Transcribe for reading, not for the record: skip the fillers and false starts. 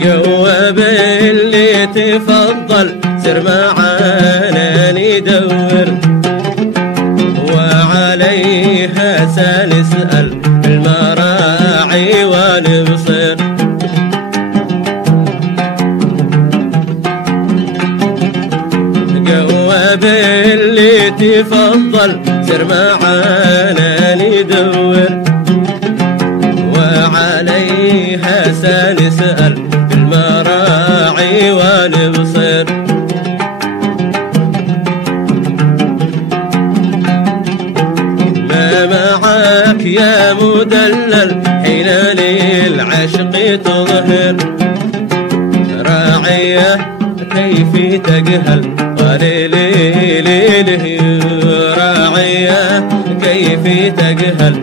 جواب اللي تفضل سر معانا ندور، وعليها سنسأل المراعي ونبصر. جواب اللي تفضل سر معانا ندور، وعليها سنسأل المراعي ونبصر. ما معاك يا مدلل حين للعشق تظهر، راعية كيف تجهل وليلي راعية كيف تجهل